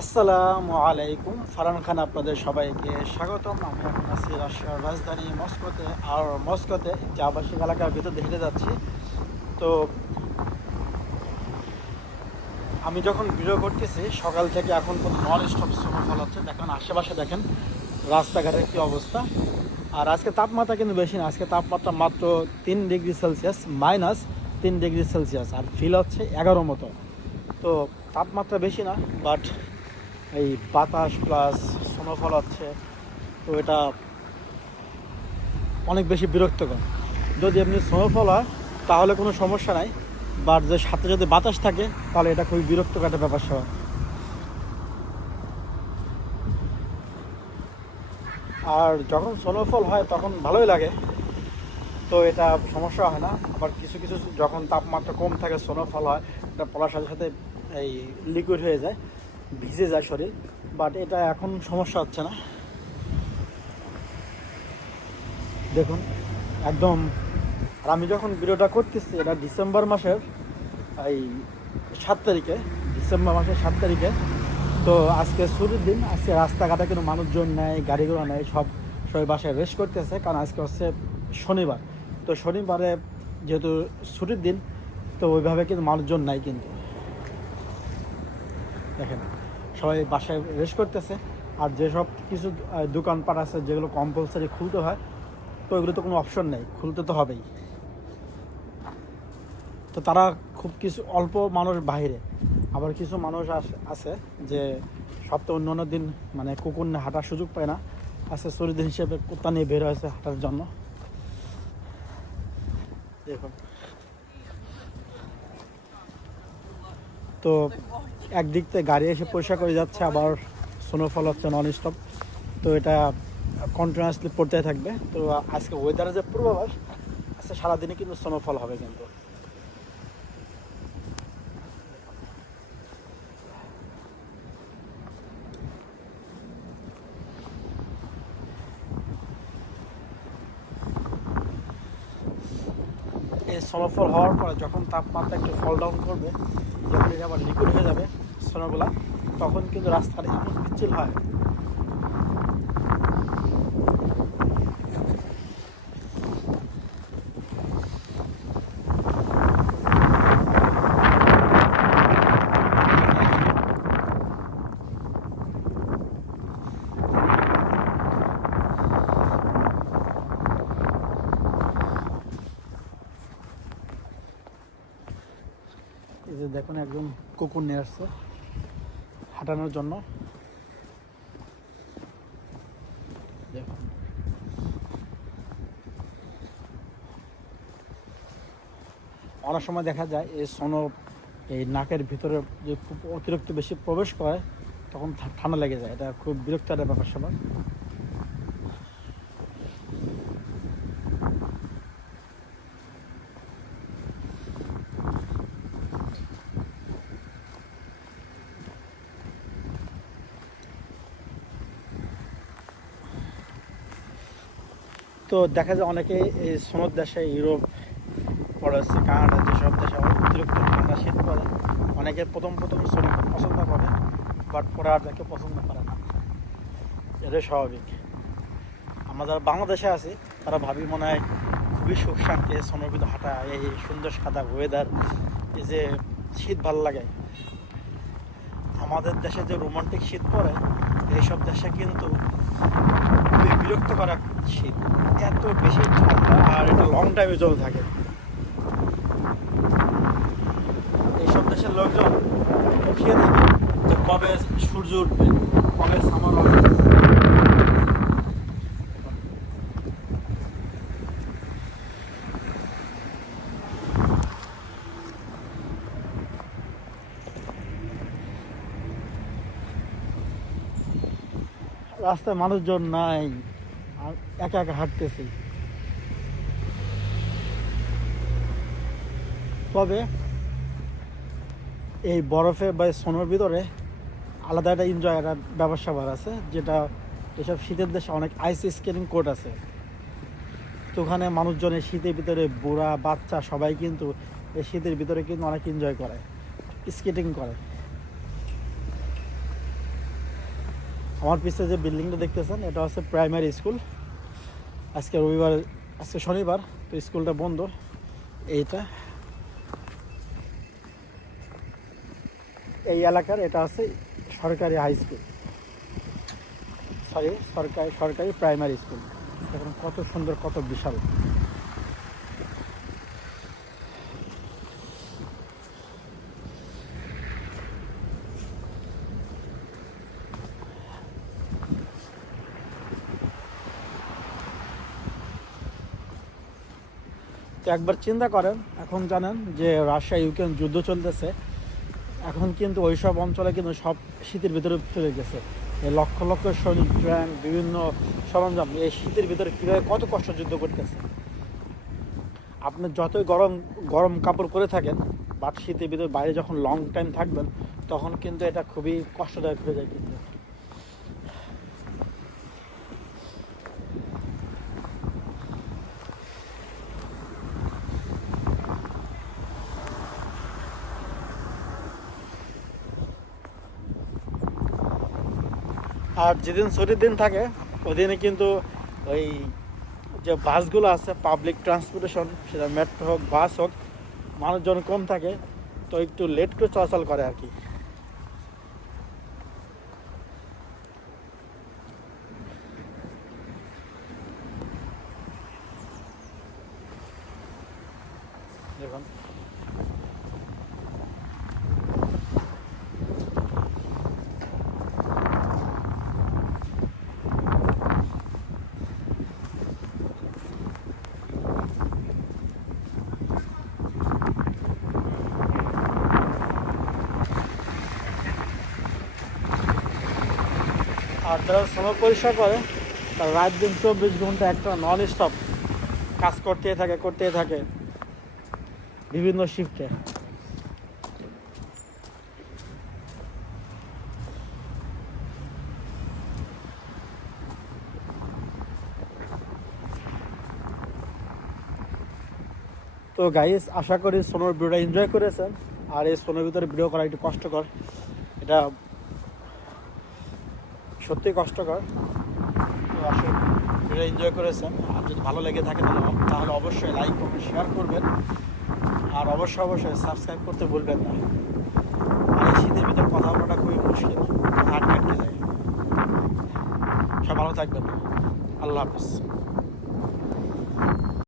আসসালামু আলাইকুম। ফারান খান আপনাদের সবাইকে স্বাগতম। আমি এখন আছি রাশিয়ার রাজধানী মস্কোতে, আর মস্কোতে একটি আবাসিক এলাকার ভিতর হেঁটে যাচ্ছি। তো আমি যখন ভিডিও করতেছি, সকাল থেকে এখন নন স্টপ স্নোফল হচ্ছে। দেখেন, আশেপাশে দেখেন, রাস্তাঘাটের কী অবস্থা। আর আজকে তাপমাত্রা কিন্তু বেশি না। আজকে তাপমাত্রা মাত্র তিন ডিগ্রি সেলসিয়াস, মাইনাস তিন ডিগ্রি সেলসিয়াস। আর ফিল হচ্ছে এগারো মতো। তো তাপমাত্রা বেশি না বাট এই বাতাস প্লাস স্নোফল হচ্ছে, তো এটা অনেক বেশি বিরক্তকর। যদি এমনি স্নোফল হয়, তাহলে কোনো সমস্যা নাই বাট যে সাথে যদি বাতাস থাকে, তাহলে এটা খুবই বিরক্তকর একটা ব্যাপার স্বভাব আর যখন স্নোফল হয়, তখন ভালোই লাগে, তো এটা সমস্যা হয় না, আবার কিছু কিছু যখন তাপমাত্রা কম থাকে স্নোফল হয়, এটা পড়ার সাথে সাথে এই লিকুইড হয়ে যায় ভিজে যায় শরীর বাট এটা এখন সমস্যা হচ্ছে না। দেখুন, একদম, আর আমি যখন ভিডিওটা করতেছি, এটা ডিসেম্বর মাসের, এই সাত তারিখে, ডিসেম্বর মাসের সাত তারিখে। তো আজকে শুরুর দিন, আজকে রাস্তাঘাটে কোনো মানুষজন নেই, গাড়িগুলো নেই, সব সবাই বাসায় রেস্ট করতেছে, কারণ আজকে হচ্ছে শনিবার। তো শনিবারে যেহেতু ছুটির দিন, তো ওইভাবে কিন্তু মানুষজন নাই কিন্তু। দেখেন, সবাই বাসায় রেস্ট করতেছে, আর যেসব কিছু দোকানপাট আছে যেগুলো কম্পালসারি খুলতে হয়, তো ওইগুলো তো কোনো অপশন নেই, খুলতে তো হবেই। তো তারা খুব কিছু, অল্প মানুষ বাইরে আবার কিছু মানুষ আছে যে সপ্তাহে অন্য অন্য দিন মানে কুকুর নিয়ে হাঁটার সুযোগ পায় না আজকে শরীর হিসেবে কুত্তা নিয়ে বের হয়েছে হাঁটার জন্য। দেখুন। তো একদিক থেকে গাড়ি এসে পরিষ্কার করে যাচ্ছে, আবার স্নোফল হচ্ছে নন স্টপ তো এটা কন্টিনিউয়াসলি পড়তে থাকবে। তো আজকে ওয়েদারের যে পূর্বাভাস, আজকে সারাদিনে কিন্তু স্নোফল হবে কিন্তু। এই হওয়ার পরে যখন তাপমাত্রা একটু ফল ডাউন করবে যখন আবার লিকুইড হয়ে যাবে সোনাগুলা তখন কিন্তু রাস্তার এমন পিচ্ছিল হয়। দেখুন একজন কুকুর নিয়ে আসছে হাঁটানোর জন্য। অনেক সময় দেখা যায় এই সনো, এই নাকের ভিতরে যে অতিরিক্ত বেশি প্রবেশ করে, তখন ঠান্ডা লেগে যায়। এটা খুব বিরক্ত একটা ব্যাপার সবার তো দেখা যায় অনেকে এই সোনোর দেশে, ইউরোপ পড়েছে কানাডা যেসব দেশে অতিরিক্ত ঠান্ডা শীত পড়ে। অনেকে প্রথম প্রথম সোনো পছন্দ করে বাট পরে আর দেখে পছন্দ করে না। এটাই স্বাভাবিক। আমরা যারা বাংলাদেশে আছি, তারা ভাবি মনে হয় খুবই সুখ শান্তি সোনোর ভিতরে হাঁটা এই সুন্দর সাদা ওয়েদার এই যে শীত ভালো লাগে। আমাদের দেশে যে রোমান্টিক শীত পড়ে, এইসব দেশে কিন্তু খুবই বিরক্তকর শীত। এত বেশি ঠান্ডা আর এটা লং টাইমে জল থাকে। এইসব দেশের লোকজন মুখিয়ে থাকে যে কবে সূর্য উঠবে, কবে সামার হবে। রাস্তায় মানুষজন নাই একা একা হাঁটতেছি। তবে এই বরফে বা সোনোর ভিতরে আলাদা একটা এনজয় একটা ব্যাপার স্যাপার আছে, যেটা এসব শীতের দেশে অনেক আইস স্কেটিং কোর্ট আছে। তো ওখানে মানুষজনের শীতের ভিতরে, বুড়া, বাচ্চা সবাই কিন্তু এই শীতের ভিতরে কিন্তু অনেক এনজয় করে স্কেটিং করে। আমার পিছনে যে বিল্ডিংটা দেখতেছেন, এটা হচ্ছে প্রাইমারি স্কুল আজকে রবিবার, আজকে শনিবার, তো স্কুলটা বন্ধ। এইটা। এই এলাকার, এটা হচ্ছে সরকারি হাই স্কুল সরি সরকারি সরকারি প্রাইমারি স্কুল দেখুন কত সুন্দর, কত বিশাল। তো একবার চিন্তা করেন, এখন জানেন যে রাশিয়া, ইউক্রেন যুদ্ধ চলতেছে। এখন কিন্তু ওইসব অঞ্চলে কিন্তু সব শীতের ভিতরে চলে গেছে। এই লক্ষ লক্ষ সৈনিক ট্যাঙ্ক বিভিন্ন সরঞ্জাম, এই শীতের ভিতরে কীভাবে কত কষ্ট যুদ্ধ করতেছে। আপনি যতই গরম গরম কাপড় পরে থাকেন বাট শীতের ভিতরে বাইরে যখন লং টাইম থাকবেন, তখন কিন্তু এটা খুবই কষ্টদায়ক হয়ে যায়। কিন্তু আর যেদিন ছুটির দিন থাকে ওই দিনে কিন্তু ওই যে বাসগুলো আছে পাবলিক ট্রান্সপোর্টেশন সেটা মেট্রো হোক বাস হোক, মানুষজন কম থাকে, তো একটু লেট করে চলাচল করে আর কি। দেখুন যারা সময় পরিষ্কার করে তারা রাত দিন চব্বিশ ঘণ্টা একটা নন স্টপ কাজ করতেই থাকে করতেই থাকে বিভিন্ন শিফটে তো গাইস আশা করি সোনোর ভিডিওটা এনজয় করেছেন, আর এই সোনোর ভিতরে ভিডিও করা একটু কষ্টকর। এটা সত্যি কষ্টকর। আসলে এনজয় করেছেন। আর যদি ভালো লেগে থাকে তাহলে তাহলে অবশ্যই লাইক কমেন্ট শেয়ার করবেন। আর অবশ্যই অবশ্যই সাবস্ক্রাইব করতে ভুলবেন না। আর এই শীতের ভিতরে কথা বলাটা খুবই মুশকিল। হাট কাটতে যায় সব ভালো থাকবেন। আল্লাহ হাফিজ।